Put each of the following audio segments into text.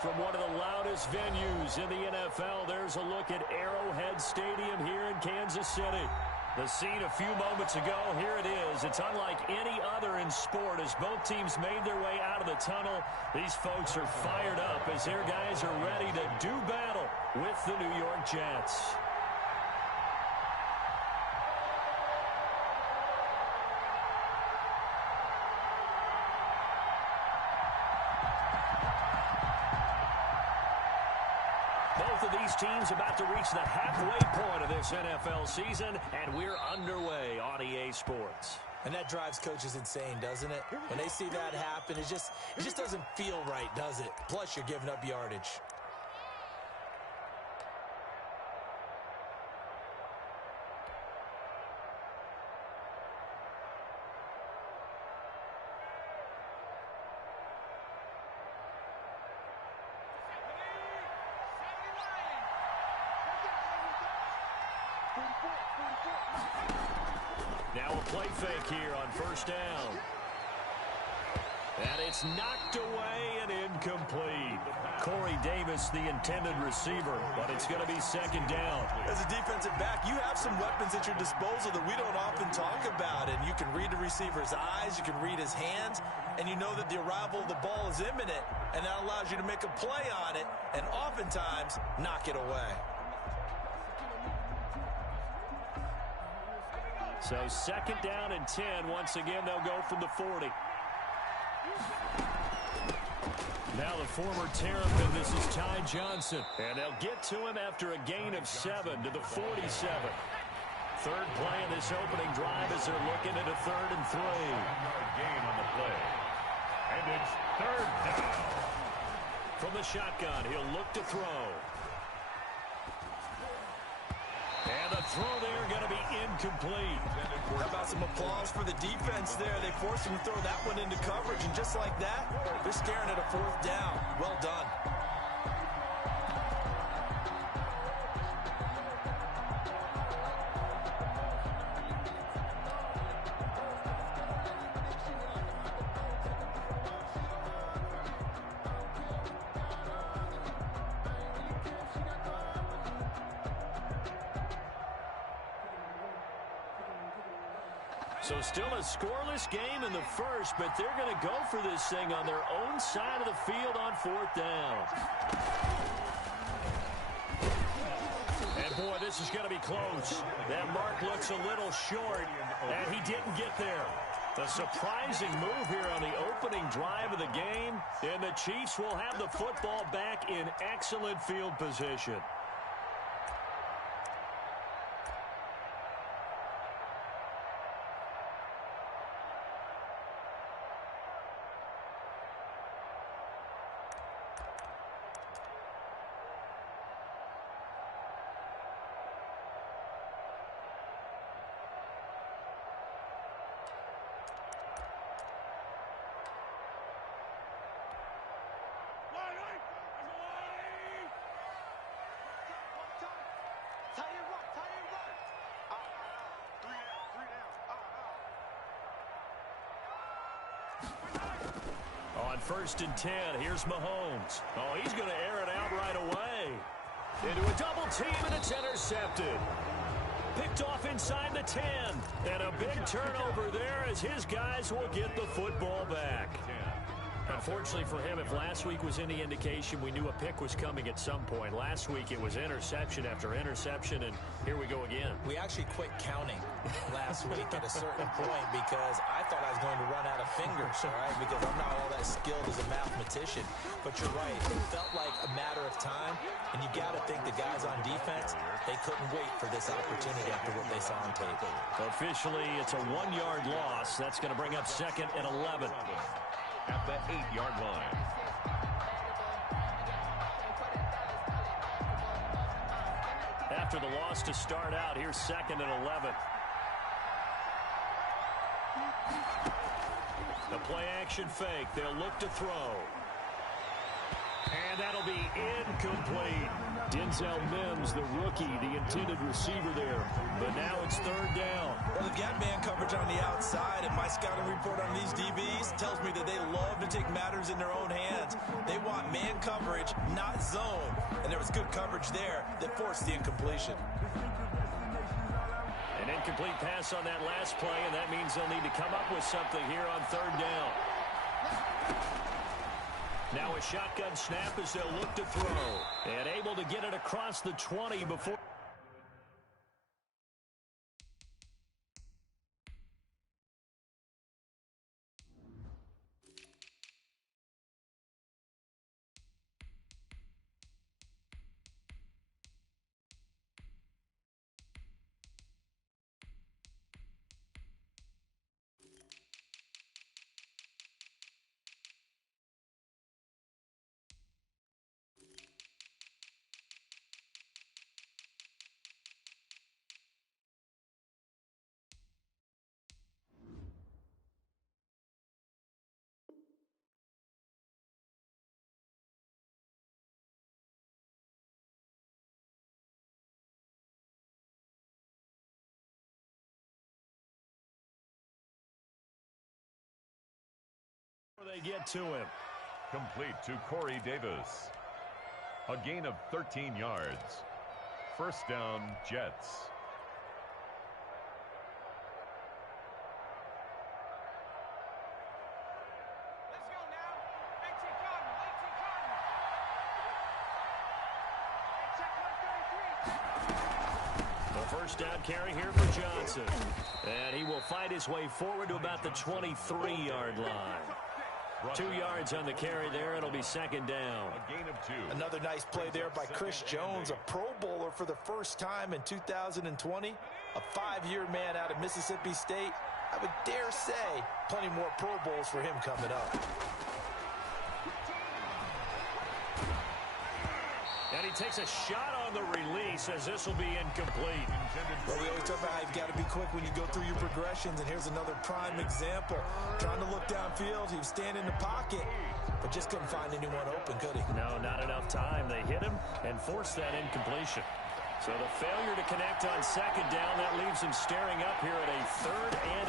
From one of the loudest venues in the NFL, there's a look at Arrowhead Stadium here in Kansas City. The scene a few moments ago, here it is. It's unlike any other in sport as both teams made their way out of the tunnel. These folks are fired up as their guys are ready to do battle with the New York Jets. Both of these teams about to reach the halfway point of this NFL season, and we're underway on EA Sports. And that drives coaches insane, doesn't it? When they see that happen, it just doesn't feel right, does it? Plus, you're giving up yardage. Now a play fake here on first down. And it's knocked away and incomplete. Corey Davis, the intended receiver, but it's going to be second down. As a defensive back, you have some weapons at your disposal that we don't often talk about. And you can read the receiver's eyes, you can read his hands, and you know that the arrival of the ball is imminent, and that allows you to make a play on it and oftentimes knock it away. So second down and 10. Once again, they'll go from the 40. Now the former Terrapin, this is Ty Johnson. And they'll get to him after a gain of 7 to the 47. Third play in this opening drive as they're looking at a 3rd and 3. Gain on the play. And it's 3rd down. From the shotgun, he'll look to throw. And the throw there going to be incomplete. How about some applause for the defense there? They forced him to throw that one into coverage, and just like that, they're staring at a 4th down. Well done. So still a scoreless game in the first, but they're going to go for this thing on their own side of the field on 4th down. And boy, this is going to be close. That mark looks a little short, and he didn't get there. A surprising move here on the opening drive of the game, and the Chiefs will have the football back in excellent field position. On 1st and 10, here's Mahomes. Oh, he's going to air it out right away. Into a double team, and it's intercepted. Picked off inside the 10. And a big turnover there as his guys will get the football back. Unfortunately for him, if last week was any indication, we knew a pick was coming at some point. Last week it was interception after interception, and here we go again. We actually quit counting last week at a certain point because I thought I was going to run out of fingers, all right, because I'm not all that skilled as a mathematician. But you're right. It felt like a matter of time, and you got to think the guys on defense, they couldn't wait for this opportunity after what they saw on tape. Officially, it's a 1-yard loss. That's going to bring up 2nd and 11. At the 8-yard line. After the loss to start out, here's 2nd and 11. The play action fake. They'll look to throw. And And that'll be incomplete. Denzel Mims, the rookie, the intended receiver there. But now it's third down. Well, they've got man coverage on the outside, and my scouting report on these DBs tells me that they love to take matters in their own hands. They want man coverage, not zone. And there was good coverage there that forced the incompletion. An incomplete pass on that last play, and that means they'll need to come up with something here on third down. Now a shotgun snap as they'll look to throw. And able to get it across the 20 before. They get to him. Complete to Corey Davis. A gain of 13 yards. First down, Jets. Let's go now. Exit Cotton. Exit Cotton. Check 133. The first down carry here for Johnson. And he will fight his way forward to about the 23-yard line. 2 yards on the carry there. It'll be second down. A gain of 2. Another nice play there by Chris Jones, a Pro Bowler for the first time in 2020. A 5-year man out of Mississippi State. I would dare say plenty more Pro Bowls for him coming up. And he takes a shot on the release as this will be incomplete. Well, we always talk about how you've got to be quick when you go through your progressions, and here's another prime example. Trying to look downfield, he was standing in the pocket, but just couldn't find anyone open, could he? No, not enough time. They hit him and forced that incompletion. So the failure to connect on second down, that leaves him staring up here at a 3rd and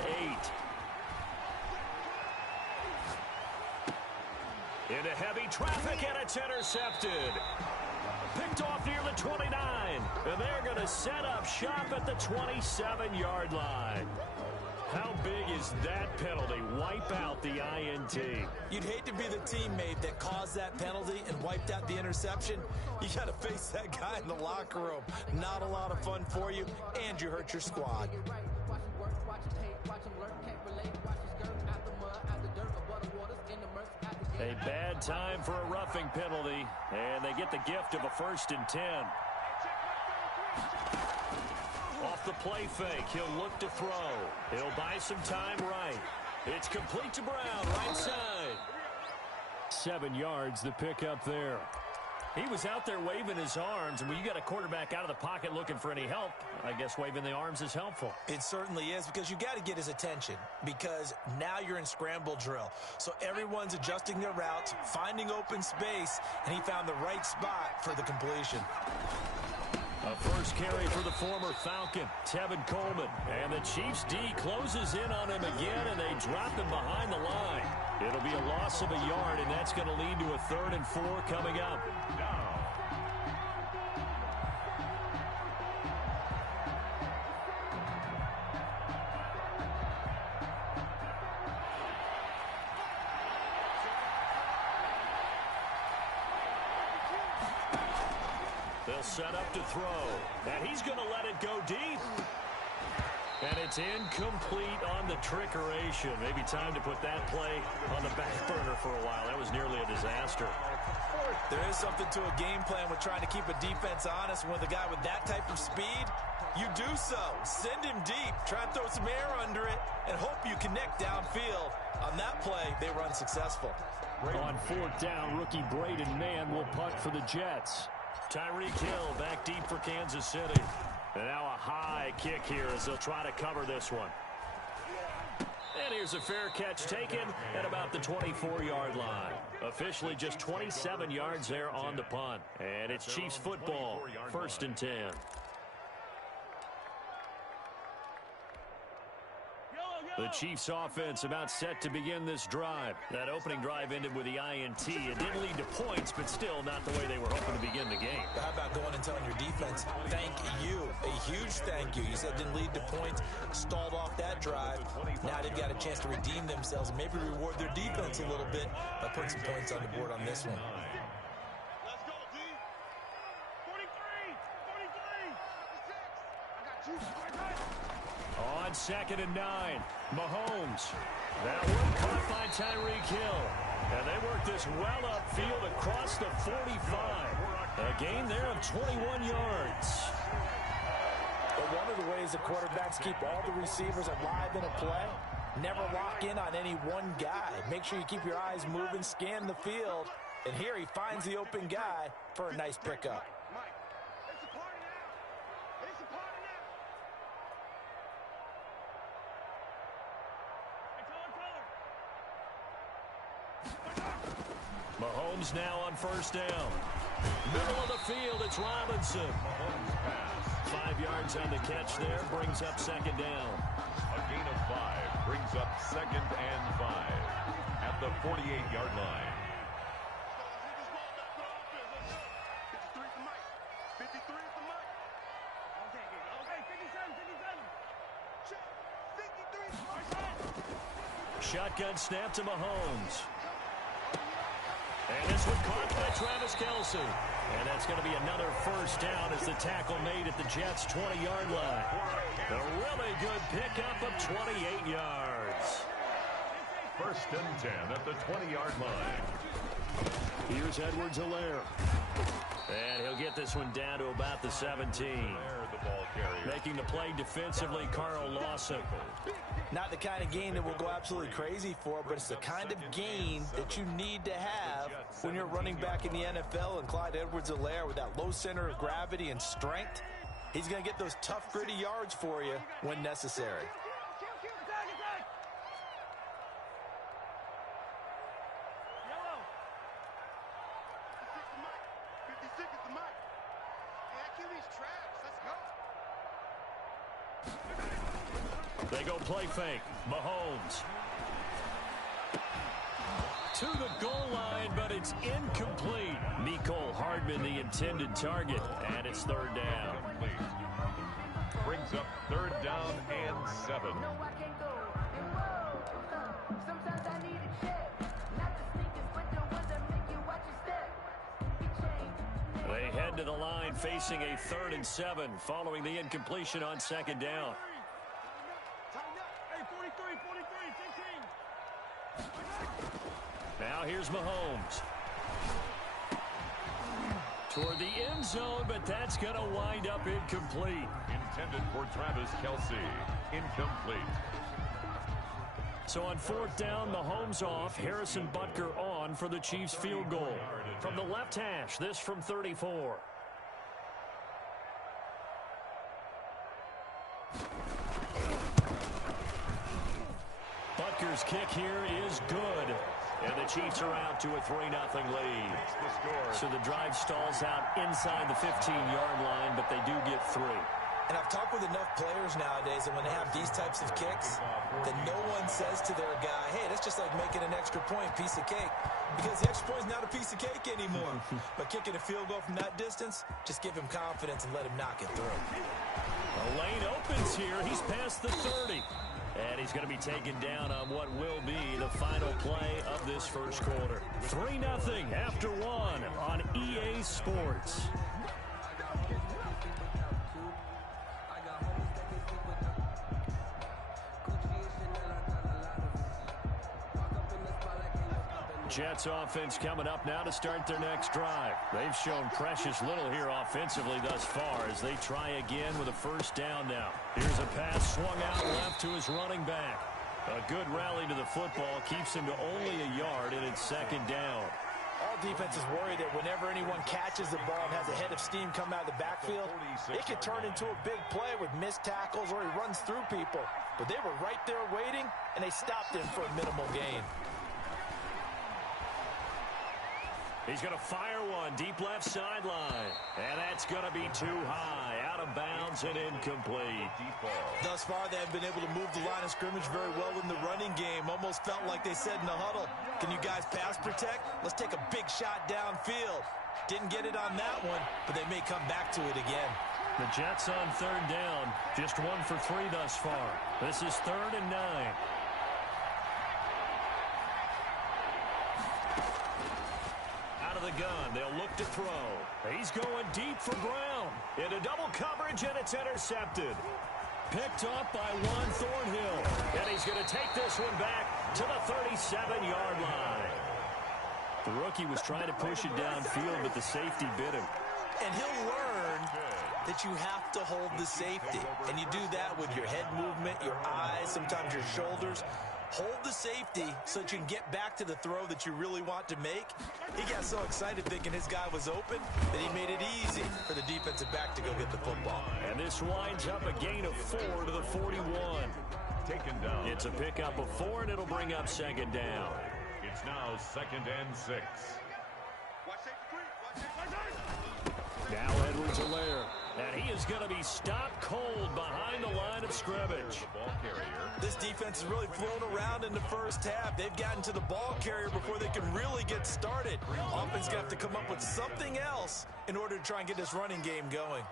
8. Into heavy traffic, and it's intercepted. Picked off near the 29, and they're going to set up shop at the 27-yard line. How big is that penalty? Wipe out the INT. You'd hate to be the teammate that caused that penalty and wiped out the interception. You got to face that guy in the locker room. Not a lot of fun for you, and you hurt your squad. A bad time for a roughing penalty, and they get the gift of a 1st and 10. Off the play fake, he'll look to throw. He'll buy some time right. It's complete to Brown, right side. 7 yards, the pickup there. He was out there waving his arms, and when you got a quarterback out of the pocket looking for any help, I guess waving the arms is helpful. It certainly is, because you got to get his attention, because now you're in scramble drill. So everyone's adjusting their routes, finding open space, and he found the right spot for the completion. A first carry for the former Falcon, Tevin Coleman. And the Chiefs D closes in on him again, and they drop him behind the line. It'll be a loss of a yard, and that's going to lead to a 3rd and 4 coming up. They'll set up to throw, and he's going to let it go deep. And it's incomplete on the trickeration. Maybe time to put that play on the back burner for a while. That was nearly a disaster. There is something to a game plan with trying to keep a defense honest. With a guy with that type of speed, you do so. Send him deep. Try and throw some air under it and hope you connect downfield. On that play, they were unsuccessful. On 4th down, rookie Braden Mann will punt for the Jets. Tyreek Hill back deep for Kansas City. And now a high kick here as they'll try to cover this one. And here's a fair catch taken at about the 24-yard line. Officially just 27 yards there on the punt. And it's Chiefs football, 1st and 10. The Chiefs offense about set to begin this drive. That opening drive ended with the INT. It didn't lead to points, but still not the way they were hoping to begin the game. How about going and telling your defense, thank you, a huge thank you. You said it didn't lead to points, stalled off that drive. Now they've got a chance to redeem themselves and maybe reward their defense a little bit by putting some points on the board on this one. Let's go, D. 43. 43. 6. I got you. On 2nd and 9, Mahomes. That one caught by Tyreek Hill. And they work this well upfield across the 45. A gain there of 21 yards. But one of the ways the quarterbacks keep all the receivers alive in a play, never lock in on any one guy. Make sure you keep your eyes moving, scan the field. And here he finds the open guy for a nice pickup. Mike, it's a party now. It's a party now. Mahomes now on 1st down. Middle of the field, it's Robinson. 5 yards on the catch there, brings up 2nd down. A gain of 5 brings up 2nd and 5 at the 48-yard line. Shotgun snap to Mahomes. And this one caught by Travis Kelce. And that's going to be another 1st down as the tackle made at the Jets' 20-yard line. A really good pickup of 28 yards. 1st and 10 at the 20-yard line. Here's Edwards-Helaire. And he'll get this one down to about the 17. The ball carrier. Making the play defensively, Carl Lawson. Not the kind of gain that we'll go absolutely crazy for, but it's the kind of gain that you need to have when you're running back in the NFL. And Clyde Edwards-Helaire, with that low center of gravity and strength, he's going to get those tough, gritty yards for you when necessary. They go play fake. Mahomes. To the goal line, but it's incomplete. Mecole Hardman, the intended target, and it's 3rd down. Brings up 3rd down and 7. They head to the line facing a 3rd and 7 following the incompletion on 2nd down. Now here's Mahomes. Toward the end zone, but that's going to wind up incomplete. Intended for Travis Kelce. Incomplete. So on 4th down, Mahomes off. Harrison Butker on for the Chiefs field goal. From the left hash, this from 34. Butker's kick here is good. And the Chiefs are out to a 3-0 lead. So the drive stalls out inside the 15-yard line, but they do get 3. And I've talked with enough players nowadays that when they have these types of kicks, that no one says to their guy, hey, that's just like making an extra point, piece of cake. Because the extra point is not a piece of cake anymore. But kicking a field goal from that distance, just give him confidence and let him knock it through. The lane opens here. He's past the 30. And he's going to be taken down on what will be the final play of this 1st quarter. 3-0 after 1 on EA Sports. Jets offense coming up now to start their next drive. They've shown precious little here offensively thus far as they try again with a 1st down now. Here's a pass swung out left to his running back. A good rally to the football keeps him to only a yard, and it's 2nd down. All defenses worry that whenever anyone catches the ball and has a head of steam come out of the backfield, it could turn into a big play with missed tackles or he runs through people. But they were right there waiting, and they stopped him for a minimal gain. He's going to fire one deep left sideline. And that's going to be too high. Out of bounds and incomplete. Thus far, they have been able to move the line of scrimmage very well in the running game. Almost felt like they said in the huddle, can you guys pass protect? Let's take a big shot downfield. Didn't get it on that one, but they may come back to it again. The Jets on third down. Just 1 for 3 thus far. This is 3rd and 9. The gun. They'll look to throw. He's going deep for Brown. Into double coverage, and it's intercepted. Picked off by Juan Thornhill. And he's going to take this one back to the 37-yard line. The rookie was trying to push it downfield, but the safety bit him. And he'll learn that you have to hold the safety. And you do that with your head movement, your eyes, sometimes your shoulders. Hold the safety so that you can get back to the throw that you really want to make. He got so excited thinking his guy was open that he made it easy for the defensive back to go get the football. And this winds up a gain of 4 to the 41. Taken down. It's a pickup of 4, and it'll bring up 2nd down. It's now 2nd and 6. Now Edwards-Helaire. And he is going to be stopped cold behind the line of scrimmage. This defense has really flown around in the first half. They've gotten to the ball carrier before they can really get started. Offense going to have to come up with something else in order to try and get this running game going.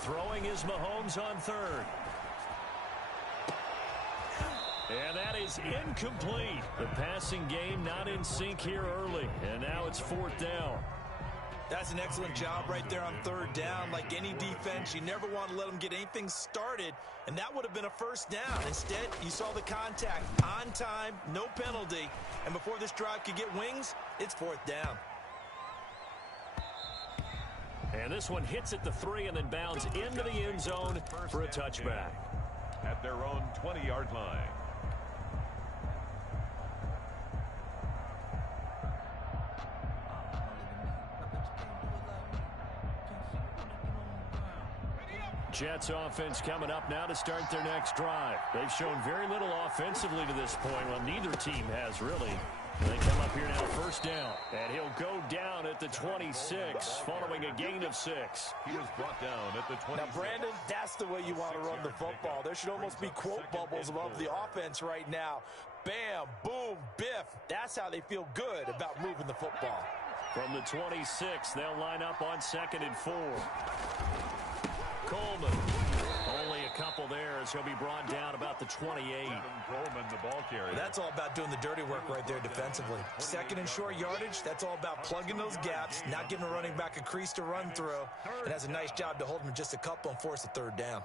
Throwing is Mahomes on third. And that is incomplete. The passing game not in sync here early. And now it's 4th down. That's an excellent job right there on 3rd down. Like any defense, you never want to let them get anything started. And that would have been a 1st down. Instead, you saw the contact on time, no penalty. And before this drive could get wings, it's 4th down. And this one hits at the 3 and then bounds into the end zone for a touchback. At their own 20-yard line. Jets offense coming up now to start their next drive. They've shown very little offensively to this point. Well, neither team has really. They come up here now 1st down. And he'll go down at the 26 following a gain of 6. He was brought down at the 26. Now, Brandon, that's the way you want to run the football. There should almost be quote bubbles above the offense right now. Bam, boom, biff. That's how they feel good about moving the football. From the 26, they'll line up on 2nd and 4. Coleman. Only a couple there as he'll be brought down about the 28. Coleman, the ball carrier. That's all about doing the dirty work right there defensively. 2nd and short yardage, that's all about plugging those gaps, not giving a running back a crease to run through. It has a nice job to hold him just a couple and force a 3rd down.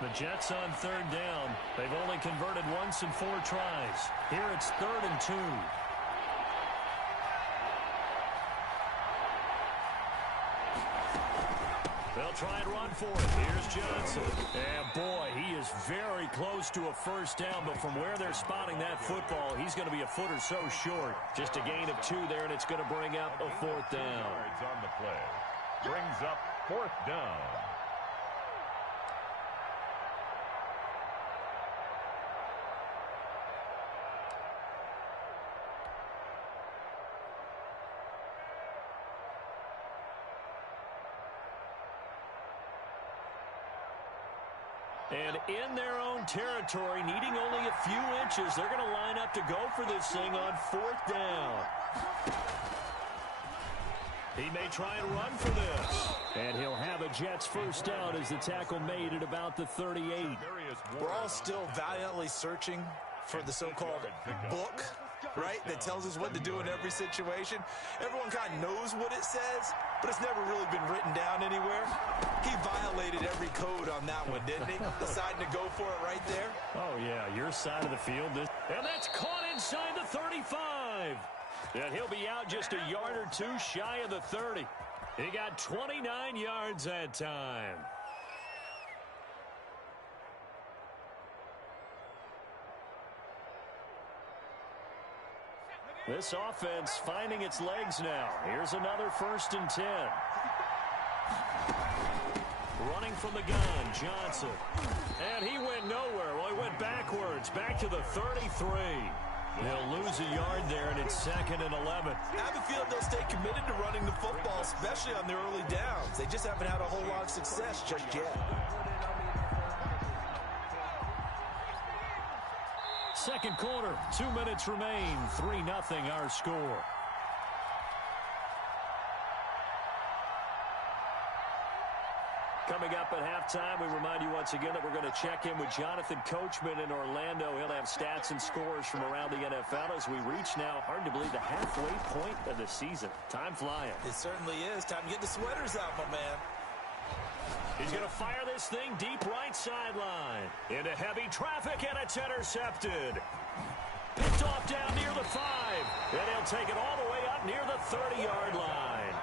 The Jets on 3rd down. They've only converted once in 4 tries. Here it's 3rd and 2. They'll try and run for it. Here's Johnson. And boy, he is very close to a 1st down, but from where they're spotting that football, he's going to be a foot or so short. Just a gain of 2 there, and it's going to bring up a 4th down. Yards on the play. Brings up 4th down. And in their own territory, needing only a few inches, they're going to line up to go for this thing on 4th down. He may try and run for this. And he'll have a Jets 1st down as the tackle made at about the 38. We're all still valiantly searching for the so-called book, right, that tells us what to do in every situation. Everyone kind of knows what it says, but it's never really been written down anywhere. He violated every code on that one, didn't he? Deciding to go for it right there. Oh, yeah, your side of the field. And that's caught inside the 35. And he'll be out just a yard or two shy of the 30. He got 29 yards that time. This offense finding its legs now. Here's another 1st and 10. Running from the gun, Johnson. And he went nowhere. Well, he went backwards, back to the 33. They'll lose a yard there, and it's 2nd and 11. I have a feeling they'll stay committed to running the football, especially on their early downs. They just haven't had a whole lot of success just yet. Second quarter, 2 minutes remain. 3-0 our score. Coming up at halftime, we remind you once again that we're going to check in with Jonathan Coachman in Orlando. He'll have stats and scores from around the NFL as we reach now, hard to believe, the halfway point of the season. Time flying. It certainly is. Time to get the sweaters out, my man. He's going to fire this thing deep right sideline. Into heavy traffic, and it's intercepted. Picked off down near the 5. And he'll take it all the way up near the 30-yard line.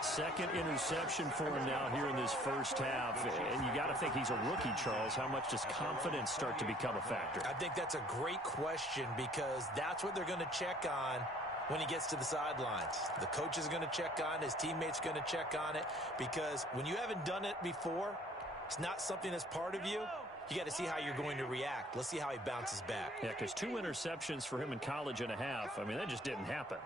Second interception for him now here in this first half. And you got to think he's a rookie, Charles. How much does confidence start to become a factor? I think that's a great question because that's what they're going to check on when he gets to the sidelines. The coach is going to check on it. His teammates are going to check on it because when you haven't done it before, it's not something that's part of you. You got to see how you're going to react. Let's see how he bounces back. Yeah, because 2 interceptions for him in college and a half. I mean, that just didn't happen.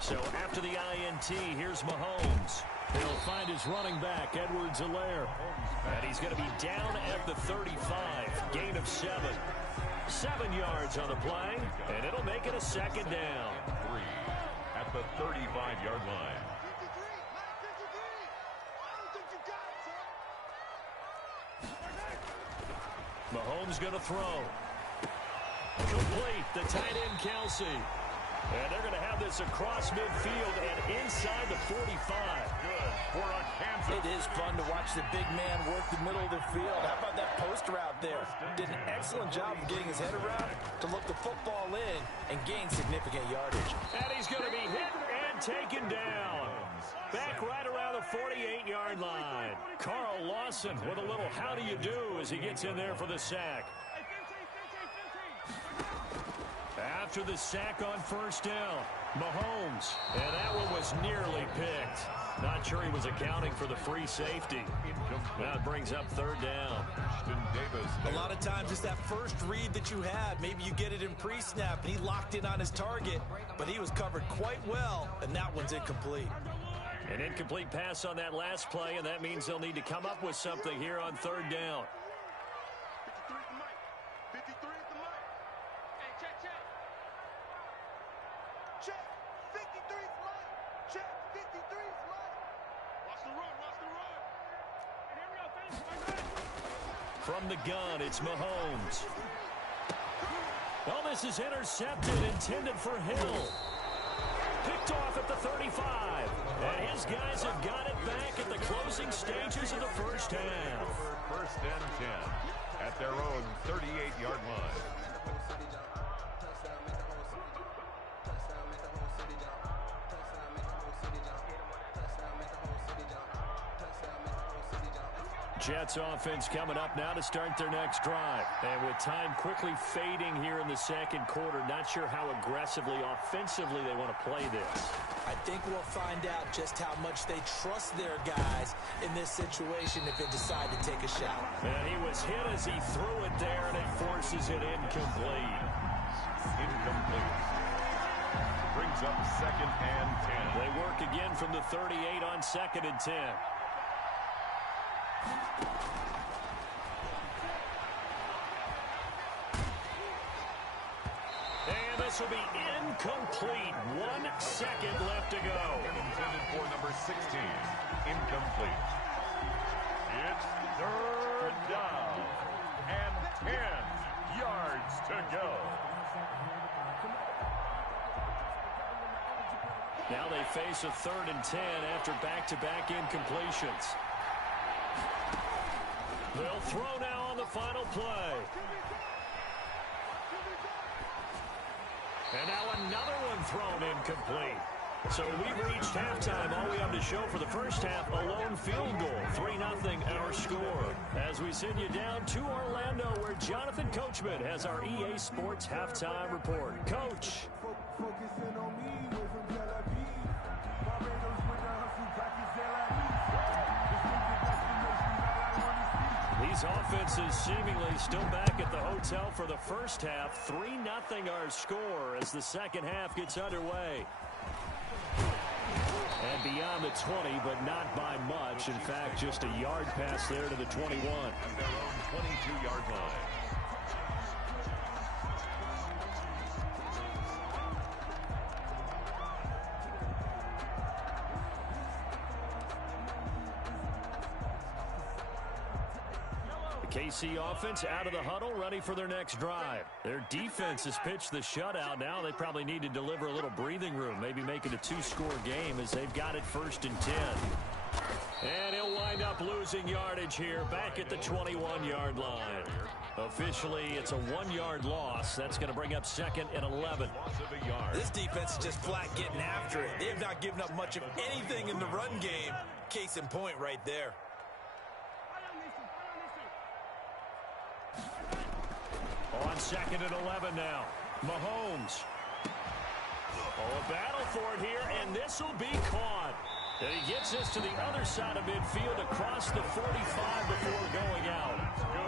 So after the INT, here's Mahomes. He'll find his running back, Edwards-Helaire. And he's going to be down at the 35. Gain of 7. 7 yards on the play, and it'll make it a 2nd down. 3 at the 35-yard line. Mahomes going to throw. Complete. The tight end, Kelsey. And they're going to have this across midfield and inside the 45. Good for a Kansas. It is fun to watch the big man work the middle of the field. How about that post route there? Did an excellent job of getting his head around to look the football in and gain significant yardage. And he's going to be hit and taken down. Back right around the 48-yard line. Carl Lawson with a little how do you do as he gets in there for the sack. After the sack on 1st down, Mahomes. And that one was nearly picked. Not sure he was accounting for the free safety. That brings up 3rd down. A lot of times it's that first read that you had. Maybe you get it in pre-snap, and he locked in on his target, but he was covered quite well, and that one's incomplete. An incomplete pass on that last play, and that means they'll need to come up with something here on 3rd down. From the gun, it's Mahomes. Oh, this is intercepted, intended for Hill. Picked off at the 35. And his guys have got it back at the closing stages of the first half. 1st and 10 at their own 38-yard line. Jets offense coming up now to start their next drive. And with time quickly fading here in the second quarter, not sure how aggressively, offensively they want to play this. I think we'll find out just how much they trust their guys in this situation if they decide to take a shot. And he was hit as he threw it there, and it forces it incomplete. Incomplete. Brings up 2nd and 10. They work again from the 38 on 2nd and 10. And this will be incomplete. 1 second left to go. Intended for number 16. Incomplete. It's 3rd down and 10 yards to go. Now they face a 3rd and 10 after back-to-back incompletions. They'll throw now on the final play. And now another one thrown incomplete. So we've reached halftime. All we have to show for the first half, a lone field goal. 3-0 our score. As we send you down to Orlando, where Jonathan Coachman has our EA Sports halftime report. Coach. These offenses seemingly still back at the hotel for the first half. 3-0 our score as the second half gets underway. And beyond the 20, but not by much. In fact, just a yard pass there to the 21. At their own 22-yard line. KC offense out of the huddle, ready for their next drive. Their defense has pitched the shutout. Now they probably need to deliver a little breathing room, maybe make it a two-score game as they've got it 1st and 10. And he'll wind up losing yardage here back at the 21-yard line. Officially, it's a 1-yard loss. That's going to bring up 2nd and 11. This defense is just flat getting after it. They have not given up much of anything in the run game. Case in point right there. On 2nd and 11 now. Mahomes. Oh, a battle for it here, and this will be caught. And he gets us to the other side of midfield across the 45 before going out.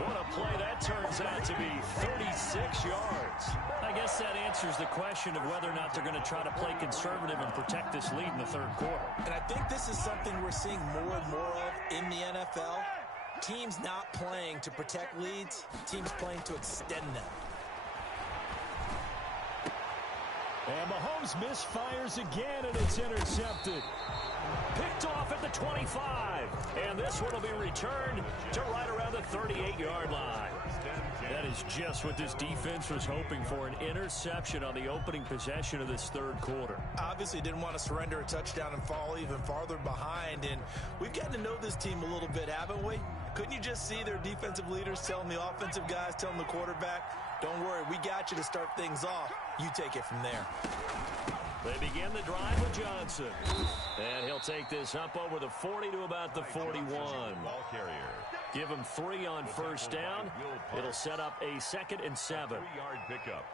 What a play that turns out to be, 36 yards. I guess that answers the question of whether or not they're going to try to play conservative and protect this lead in the third quarter. And I think this is something we're seeing more and more of in the NFL. Teams not playing to protect leads, teams playing to extend them. And Mahomes misfires again, and it's intercepted. Picked off at the 25. And this one will be returned to right around the 38-yard line. That is just what this defense was hoping for, an interception on the opening possession of this third quarter. Obviously didn't want to surrender a touchdown and fall even farther behind. And we've gotten to know this team a little bit, haven't we? Couldn't you just see their defensive leaders telling the offensive guys, telling the quarterback, don't worry, we got you to start things off. You take it from there. They begin the drive with Johnson. And he'll take this up over the 40 to about the 41. Ball carrier. Give him 3 on first down. It'll set up a 2nd and 7. 3-yard pickup.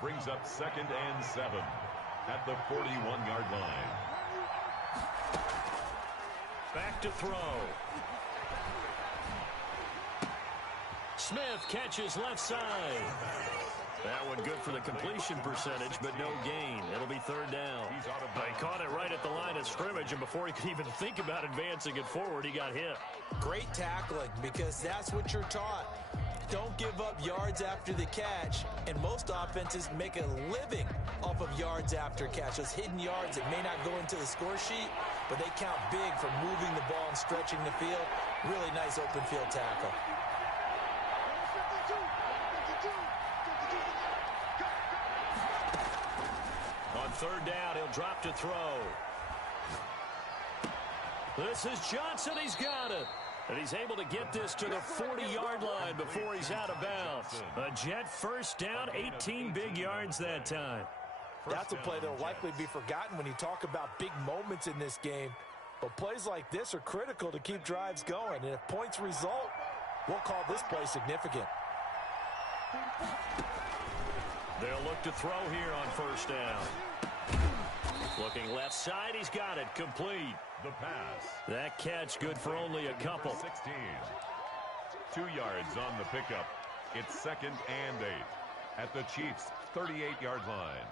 Brings up 2nd and 7 at the 41-yard line. Back to throw. Smith catches left side. That one good for the completion percentage, but no gain. It'll be 3rd down. They caught it right at the line of scrimmage, and before he could even think about advancing it forward, he got hit. Great tackling, because that's what you're taught. Don't give up yards after the catch, and most offenses make a living off of yards after catch. Those hidden yards that may not go into the score sheet, but they count big for moving the ball and stretching the field. Really nice open field tackle. On 3rd down, he'll drop to throw. This is Johnson. He's got it. And he's able to get this to the 40-yard line before he's out of bounds. A Jet first down, 18 big yards that time. That's a play that will likely be forgotten when you talk about big moments in this game. But plays like this are critical to keep drives going. And if points result, we'll call this play significant. They'll look to throw here on first down. Looking left side, he's got it. Complete. The pass. That catch good for only a couple. 16. 2 yards on the pickup. It's 2nd and 8 at the Chiefs' 38-yard line.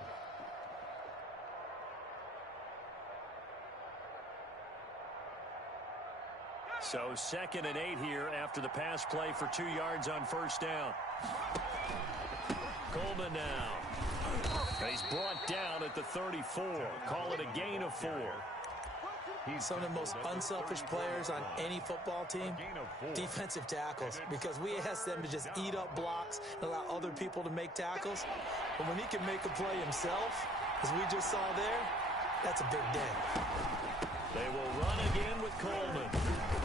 So 2nd and 8 here after the pass play for 2 yards on first down. Coleman now. He's brought down at the 34. Call it a gain of 4. He's some of the most unselfish players on any football team, defensive tackles, because we ask them to just eat up blocks and allow other people to make tackles. But when he can make a play himself, as we just saw there, that's a big day. They will run again with Coleman.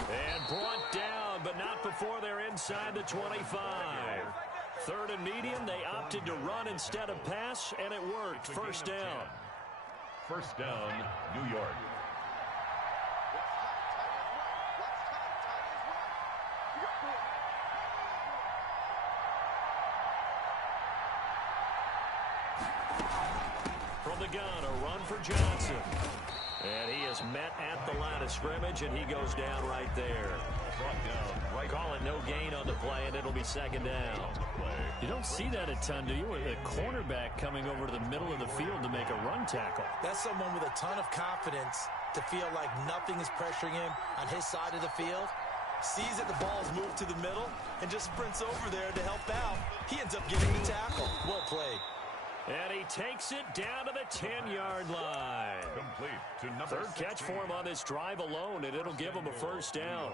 And brought down, but not before they're inside the 25. Third and medium, they opted to run instead of pass, and it worked. First down. First down, New York. From the gun, a run for Johnson. And he is met at the line of scrimmage, and he goes down right there. Call it no gain on the play, and it'll be second down. You don't see that a ton, do you? With a cornerback coming over to the middle of the field to make a run tackle. That's someone with a ton of confidence to feel like nothing is pressuring him on his side of the field. Sees that the ball is moved to the middle and just sprints over there to help out. He ends up getting the tackle. Well played. And he takes it down to the 10-yard line. Complete to number Third catch 16. for him on this drive alone, and it'll give him a first down.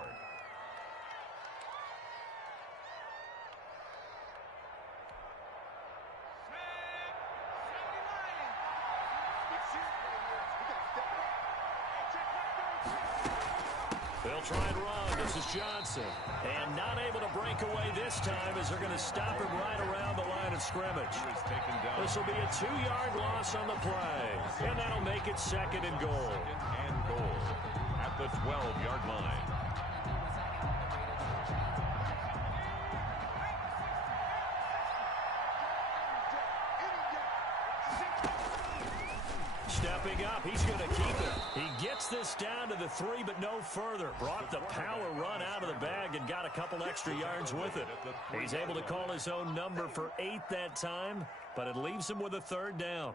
They'll try and run. This is Johnson. And not able to break away this time as they're going to stop him right around the line of scrimmage. This will be a 2-yard loss on the play. And that'll make it second and goal. Second and goal at the 12-yard line. Stepping up, he's going to keep it. He gets this down to the 3, but no further. Brought the power run out of the bag and got a couple extra yards with it. He's able to call his own number for 8 that time, but it leaves him with a third down.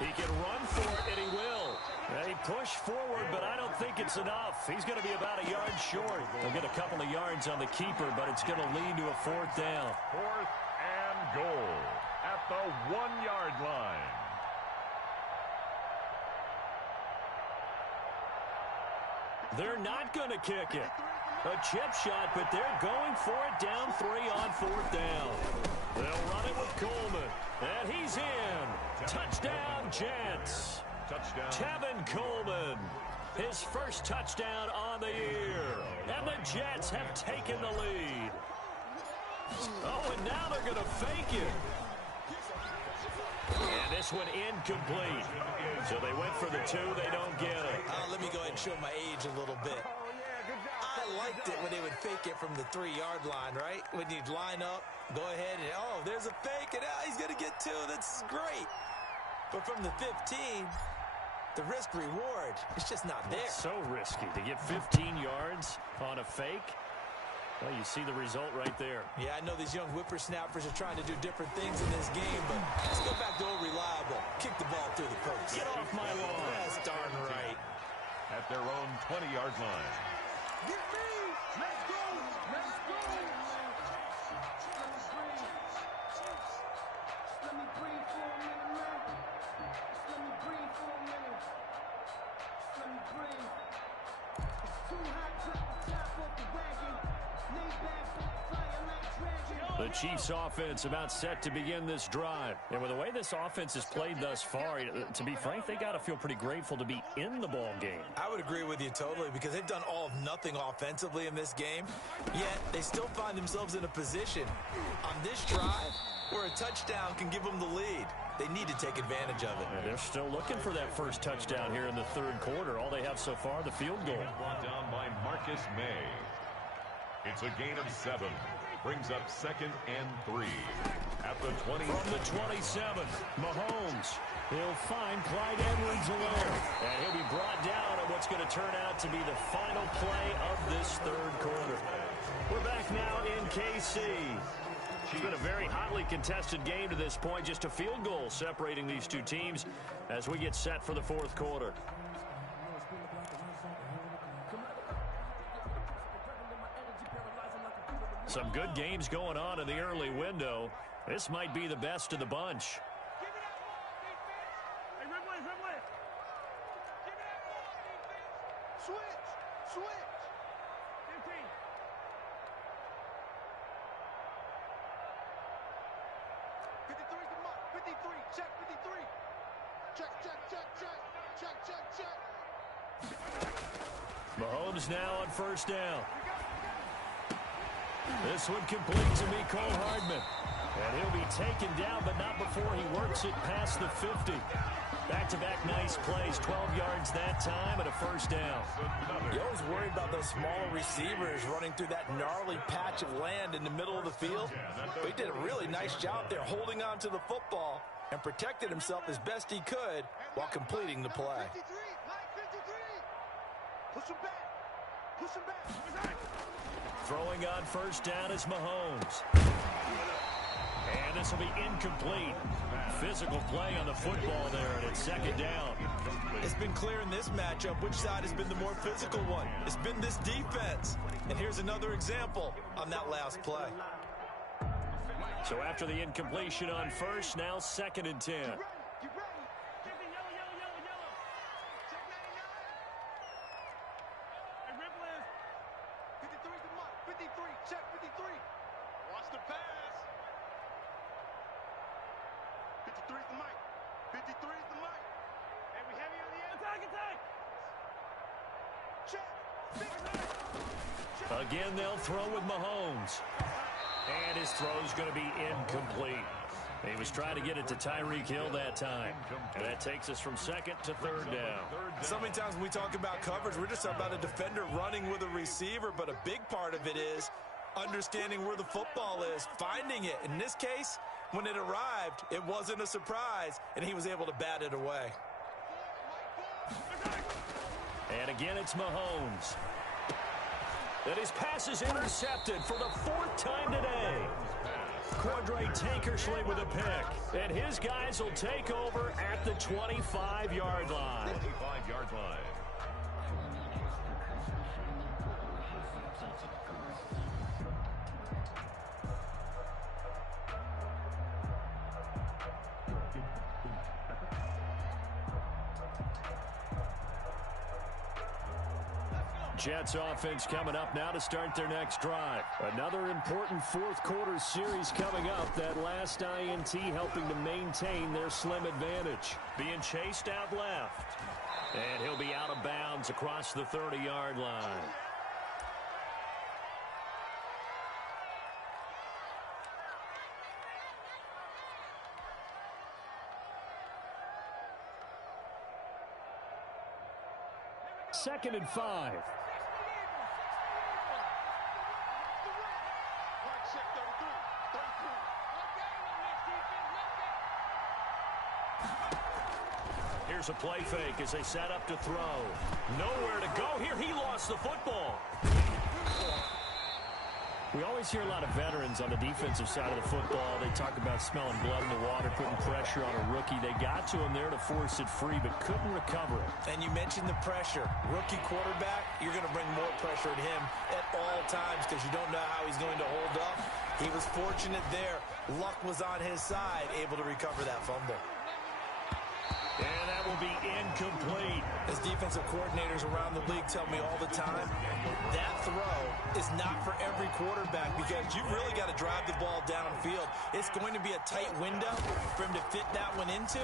He can run for it, and he will. And he pushed forward, but I don't think it's enough. He's going to be about a yard short. They'll get a couple of yards on the keeper, but it's going to lead to a fourth down. Fourth and goal at the 1-yard line. They're not going to kick it. A chip shot, but they're going for it down 3 on fourth down. They'll run it with Coleman, and he's in. Touchdown, Jets. Touchdown. Tevin Coleman, his first touchdown on the year. And the Jets have taken the lead. Oh, and now they're going to fake it. And this one incomplete. So they went for the 2. They don't get it. Let me go ahead and show my age a little bit. I liked it when they would fake it from the 3-yard line, right? When you'd line up, go ahead and, oh, there's a fake, and he's going to get 2. That's great. But from the 15, the risk-reward, it's just not there. It's so risky to get 15 yards on a fake. Well, you see the result right there. Yeah, I know these young whippersnappers are trying to do different things in this game, but let's go back to old reliable. Kick the ball through the post. Get off my lawn. That's darn right. At their own 20-yard line. Get me! Let's go! Let's go! Let me breathe for a minute, man. Let me breathe for a minute. Let me breathe. It's too hot, drop the top off the wagon. Lay back, fire like dragon. The Chiefs offense about set to begin this drive. And with the way this offense has played thus far, to be frank, they got to feel pretty grateful to be in the ball game. I would agree with you totally because they've done all of nothing offensively in this game, yet they still find themselves in a position on this drive where a touchdown can give them the lead. They need to take advantage of it. And they're still looking for that first touchdown here in the third quarter. All they have so far, the field goal. Brought down by Marcus May. It's a gain of 7. Brings up 2nd and 3. At the 20. From the 27, Mahomes. He'll find Clyde Edwards-Helaire. And he'll be brought down at what's going to turn out to be the final play of this third quarter. We're back now in KC. It's been a very hotly contested game to this point. Just a field goal separating these two teams as we get set for the fourth quarter. Some good games going on in the early window. This might be the best of the bunch. Switch. 15. Check 53. Check. Mahomes now on first down. This one complete to Mecole Hardman. And he'll be taken down, but not before he works it past the 50. Back-to-back nice plays, 12 yards that time and a first down. You always worried about those smaller receivers running through that gnarly patch of land in the middle of the field. But he did a really nice job there holding on to the football and protected himself as best he could while completing the play. 53. Push him back. Throwing on first down is Mahomes. And this will be incomplete. Physical play on the football there, and it's second down. It's been clear in this matchup which side has been the more physical one. It's been this defense. And here's another example on that last play. So after the incompletion on first, now 2nd and 10. Again, they'll throw with Mahomes. And his throw's going to be incomplete. He was trying to get it to Tyreek Hill that time. And that takes us from 2nd to 3rd down. So many times when we talk about coverage, we're just talking about a defender running with a receiver, but a big part of it is understanding where the football is, finding it. In this case, when it arrived, it wasn't a surprise, and he was able to bat it away. And again, it's Mahomes. And his pass is intercepted for the 4th time today. Quandre Tankersley with a pick. And his guys will take over at the 25-yard line. 25-yard line. Jets offense coming up now to start their next drive. Another important 4th quarter series coming up. That last INT helping to maintain their slim advantage. Being chased out left. And he'll be out of bounds across the 30-yard line. Second and 5. Here's a play fake as they set up to throw. Nowhere to go here. He lost the football. We always hear a lot of veterans on the defensive side of the football. They talk about smelling blood in the water, putting pressure on a rookie. They got to him there to force it free, but couldn't recover it. And you mentioned the pressure. Rookie quarterback, you're going to bring more pressure at him at all times because you don't know how he's going to hold up. He was fortunate there. Luck was on his side, able to recover that fumble. And that will be incomplete. As defensive coordinators around the league tell me all the time, that throw is not for every quarterback because you've really got to drive the ball downfield. It's going to be a tight window for him to fit that one into.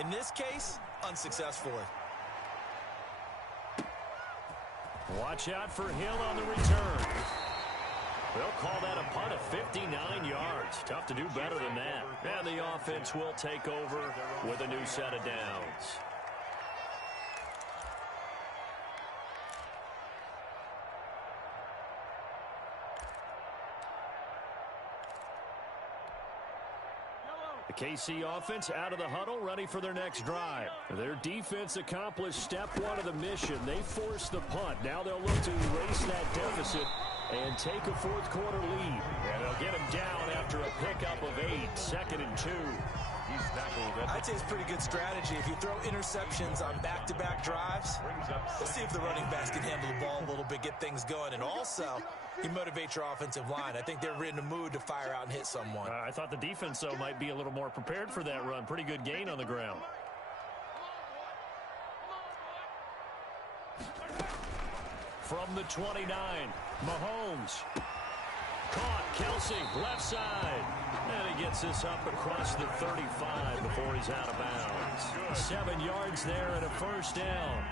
In this case, unsuccessfully. Watch out for Hill on the return. They'll call that a punt of 59 yards. Tough to do better than that. And the offense will take over with a new set of downs. The KC offense out of the huddle, ready for their next drive. Their defense accomplished step 1 of the mission. They forced the punt. Now they'll look to erase that deficit and take a 4th quarter lead. And they'll get him down after a pickup of 8. 2nd and 2. He's tackled I'd say it's pretty good strategy. If you throw interceptions on back-to-back drives, let's see if the running backs can handle the ball a little bit, get things going, and also you motivate your offensive line. I think they're in the mood to fire out and hit someone. I thought the defense, though, might be a little more prepared for that run. Pretty good gain on the ground. From the 29, Mahomes. Caught, Kelsey, left side. And he gets this up across the 35 before he's out of bounds. 7 yards there and a first down.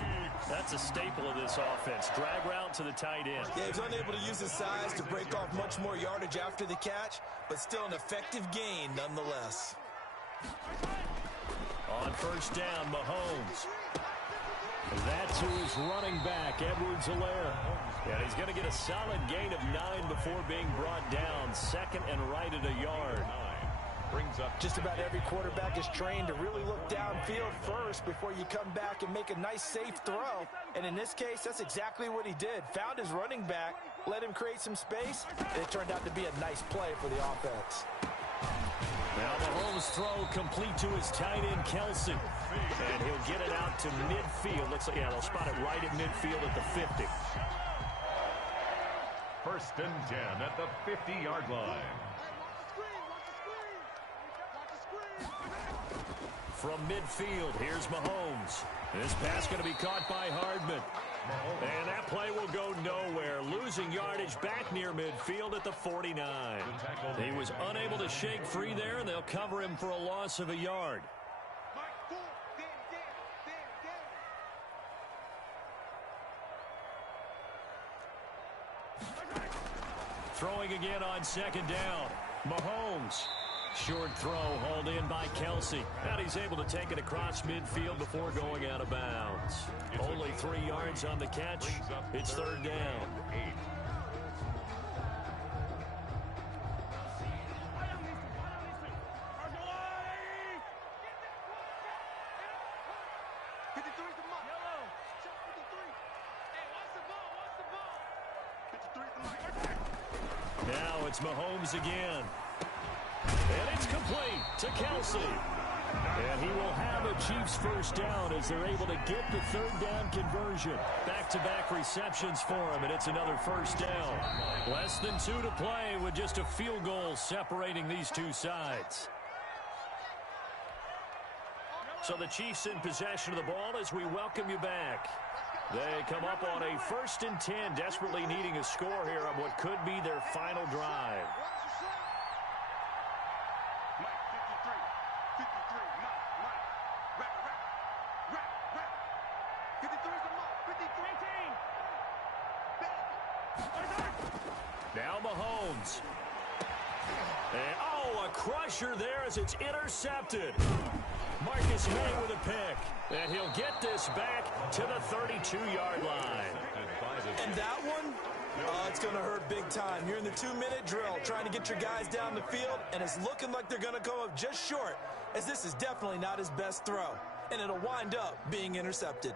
That's a staple of this offense. Drag route to the tight end. Yeah, he's unable to use his size to break off much more yardage after the catch, but still an effective gain nonetheless. On first down, Mahomes. That's who is running back, Edwards-Helaire. Yeah, he's going to get a solid gain of 9 before being brought down. Second and right at a yard. Brings up Just about every quarterback is trained to really look downfield first before you come back and make a nice, safe throw. And in this case, that's exactly what he did. Found his running back, let him create some space, and it turned out to be a nice play for the offense. Now Mahomes' throw complete to his tight end, Kelsey. And he'll get it out to midfield. Looks like, yeah, they'll spot it right at midfield at the 50. First and 10 at the 50-yard line. From midfield, here's Mahomes. This pass going to be caught by Hardman. And that play will go nowhere. Losing yardage back near midfield at the 49. He was unable to shake free there, and they'll cover him for a loss of a yard. Throwing again on second down. Mahomes. Short throw hauled in by Kelsey. And he's able to take it across midfield before going out of bounds. Only 3 yards on the catch. It's third down. 8. Now it's Mahomes again. And it's complete to Kelsey. And he will have a Chiefs first down as they're able to get the third down conversion. Back-to-back receptions for him, and it's another first down. Less than 2 to play with just a field goal separating these two sides. So the Chiefs in possession of the ball as we welcome you back. They come up on a 1st and 10, desperately needing a score here on what could be their final drive. Now Mahomes. And, oh, a crusher there as it's intercepted. Marcus May with a pick. And he'll get this back to the 32-yard line. And that one, it's going to hurt big time. You're in the 2-minute drill trying to get your guys down the field, and it's looking like they're going to come up just short, as this is definitely not his best throw. And it'll wind up being intercepted.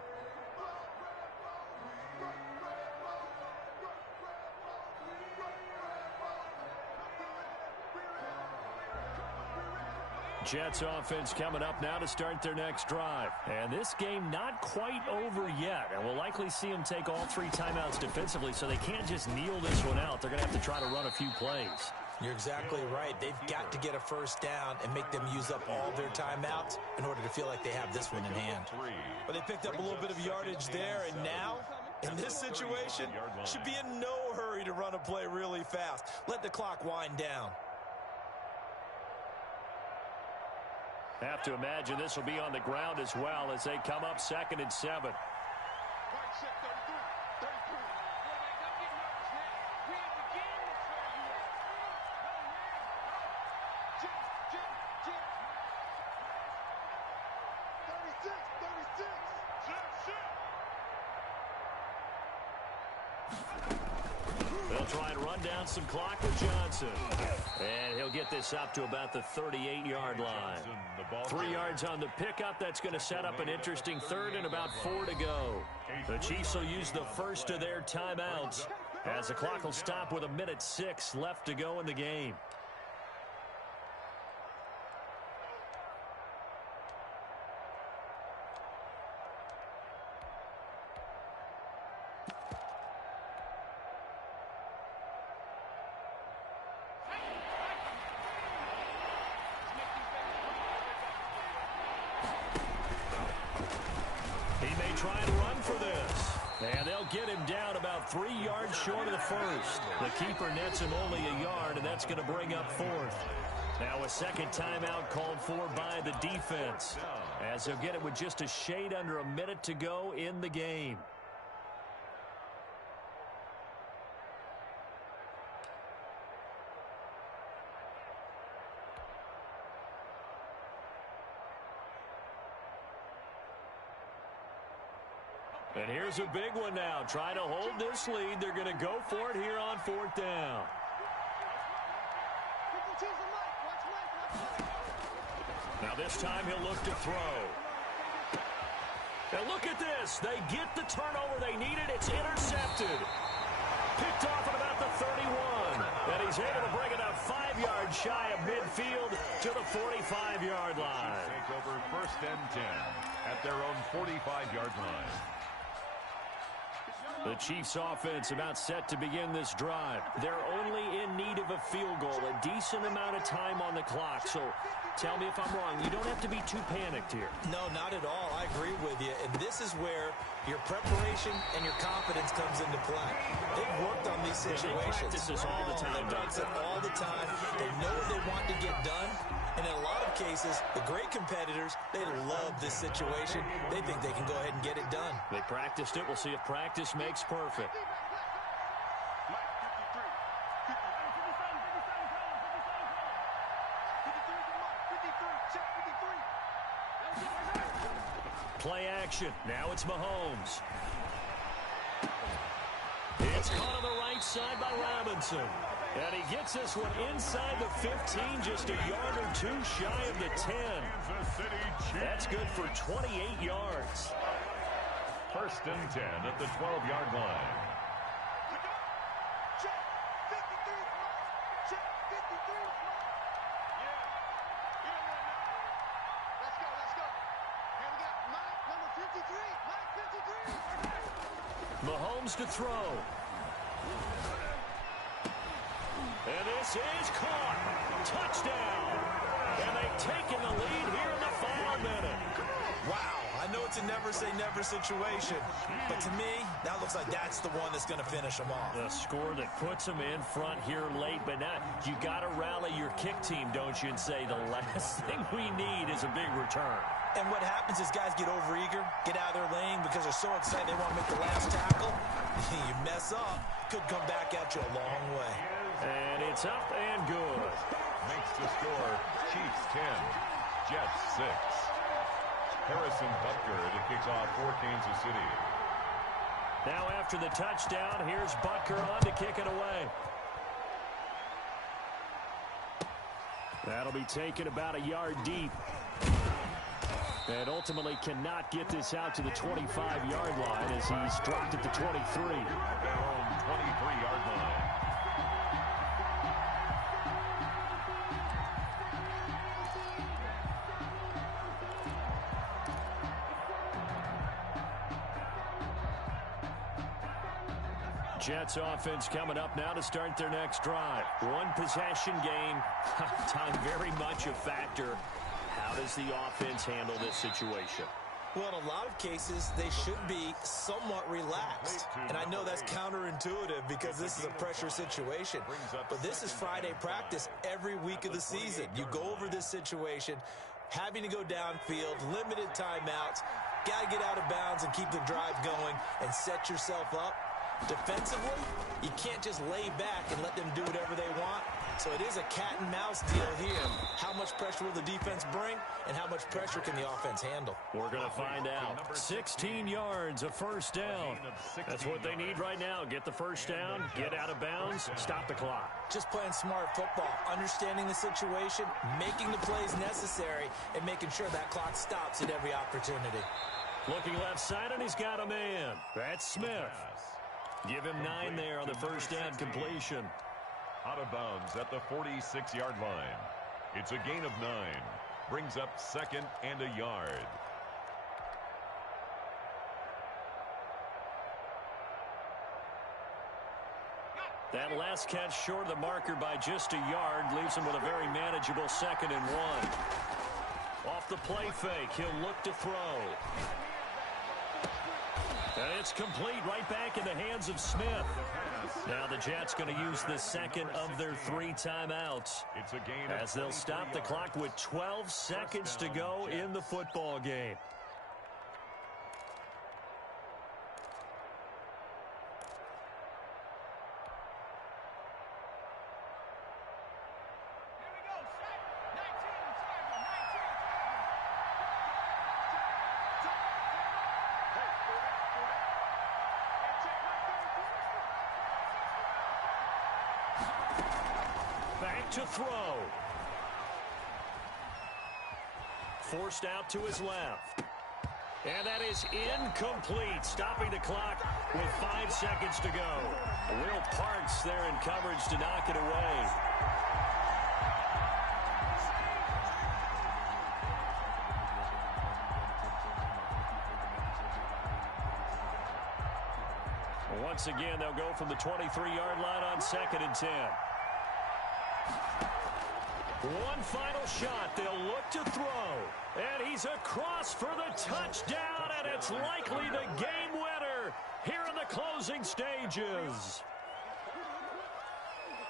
Jets offense coming up now to start their next drive. And this game not quite over yet. And we'll likely see them take all 3 timeouts defensively, so they can't just kneel this one out. They're going to have to try to run a few plays. You're exactly right. They've got to get a first down and make them use up all their timeouts in order to feel like they have this one in hand. But they picked up a little bit of yardage there, and now, in this situation, should be in no hurry to run a play really fast. Let the clock wind down. Have to imagine this will be on the ground as well as they come up 2nd and 7. They'll try and run down some clock with Johnson. And he'll get this up to about the 38-yard line. 3 yards on the pickup. That's going to set up an interesting third and about 4 to go. The Chiefs will use the first of their timeouts as the clock will stop with 1:06 left to go in the game. He may try and run for this. And they'll get him down about 3 yards short of the first. The keeper nets him only a yard, and that's going to bring up fourth. Now a second timeout called for by the defense, as they'll get it with just a shade under a minute to go in the game. And here's a big one now. Trying to hold this lead. They're going to go for it here on fourth down. Now this time he'll look to throw. And look at this. They get the turnover they needed. It's intercepted. Picked off at about the 31. And he's able to bring it up 5 yards shy of midfield to the 45-yard line. Take over first and 10 at their own 45-yard line. The Chiefs offense about set to begin this drive. They're only in need of a field goal, a decent amount of time on the clock. So tell me if I'm wrong. You don't have to be too panicked here. No, not at all. I agree with you. And this is where your preparation and your confidence comes into play. They've worked on these situations. They practice this all the time. They practice it all the time. They know what they want to get done. And in a lot of cases, the great competitors, they love this situation. They think they can go ahead and get it done. They practiced it. We'll see if practice makes perfect. Play action. Now it's Mahomes. It's caught on the right side by Robinson. And he gets this one inside the 15, just a yard or two shy of the 10. That's good for 28 yards. First and 10 at the 12-yard line. Mahomes to throw. And this is caught. Touchdown. And they've taken the lead here in the final minute. Wow, I know it's a never-say-never situation, but to me, that looks like that's the one that's going to finish them off. The score that puts them in front here late, but not. You got to rally your kick team, don't you, and say the last thing we need is a big return. And what happens is guys get overeager, get out of their lane because they're so excited they want to make the last tackle. You mess up, could come back at you a long way. And it's up and good. Makes the score Chiefs 10, Jets 6. Harrison Butker to kick off for Kansas City. Now after the touchdown, here's Butker on to kick it away. That'll be taken about a yard deep. And ultimately cannot get this out to the 25-yard line as he's dropped at the 23. Their own 23-yard line. Jets offense coming up now to start their next drive. One possession game. Time very much a factor. How does the offense handle this situation? Well, in a lot of cases, they should be somewhat relaxed. And I know that's counterintuitive because this is a pressure situation. But this is Friday practice every week of the season. You go over this situation, having to go downfield, limited timeouts, got to get out of bounds and keep the drive going and set yourself up. Defensively, you can't just lay back and let them do whatever they want. So it is a cat-and-mouse deal here. How much pressure will the defense bring, and how much pressure can the offense handle? We're going to find out. 16 yards, a first down. That's what they need right now. Get the first down, get out of bounds, stop the clock. Just playing smart football, understanding the situation, making the plays necessary, and making sure that clock stops at every opportunity. Looking left side, and he's got a man. That's Smith. Give him 9 there on the first down completion. Out of bounds at the 46-yard line. It's a gain of 9. Brings up second and a yard. That last catch short of the marker by just a yard leaves him with a very manageable 2nd and 1. Off the play fake, he'll look to throw. And it's complete right back in the hands of Smith. Now the Jets going to use the second of their 3 timeouts It's a gain as they'll stop the clock with 12 seconds to go in the football game. Back to throw. Forced out to his left. And that is incomplete, stopping the clock with 5 seconds to go. Will Parks there in coverage to knock it away. Once again, they'll go from the 23-yard line on 2nd and 10. One final shot. They'll look to throw. And he's across for the touchdown, and it's likely the game winner here in the closing stages.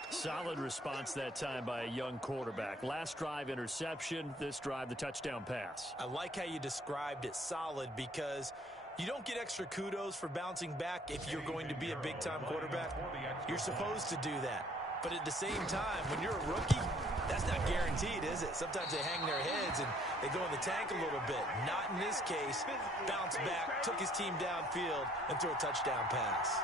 Solid response that time by a young quarterback. Last drive, interception. This drive, the touchdown pass. I like how you described it, solid, because you don't get extra kudos for bouncing back if you're going to be a big-time quarterback. You're supposed to do that. But at the same time, when you're a rookie, that's not guaranteed, is it? Sometimes they hang their heads and they go in the tank a little bit. Not in this case. Bounced back, took his team downfield, and threw a touchdown pass.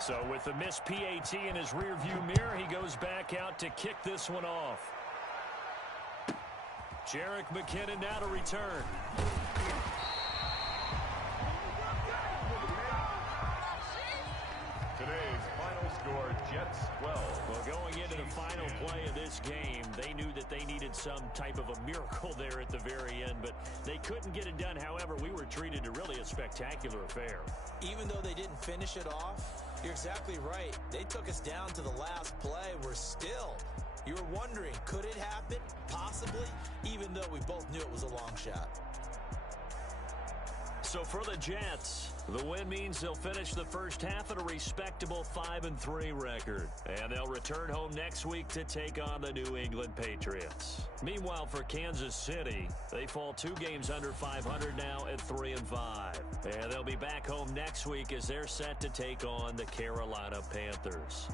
So with the missed PAT in his rearview mirror, he goes back out to kick this one off. Jerick McKinnon now to return. Today's final score, Jets 12. Well, going into the final play of this game, they knew that they needed some type of a miracle there at the very end, but they couldn't get it done. However, we were treated to really a spectacular affair. Even though they didn't finish it off, you're exactly right. They took us down to the last play. You were wondering, could it happen? Possibly, even though we both knew it was a long shot. So for the Jets, the win means they'll finish the first half at a respectable 5-3 record. And they'll return home next week to take on the New England Patriots. Meanwhile, for Kansas City, they fall 2 games under 500 now at 3-5. And they'll be back home next week as they're set to take on the Carolina Panthers.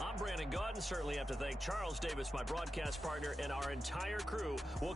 I'm Brandon Gaudin. Certainly have to thank Charles Davis, my broadcast partner, and our entire crew. We'll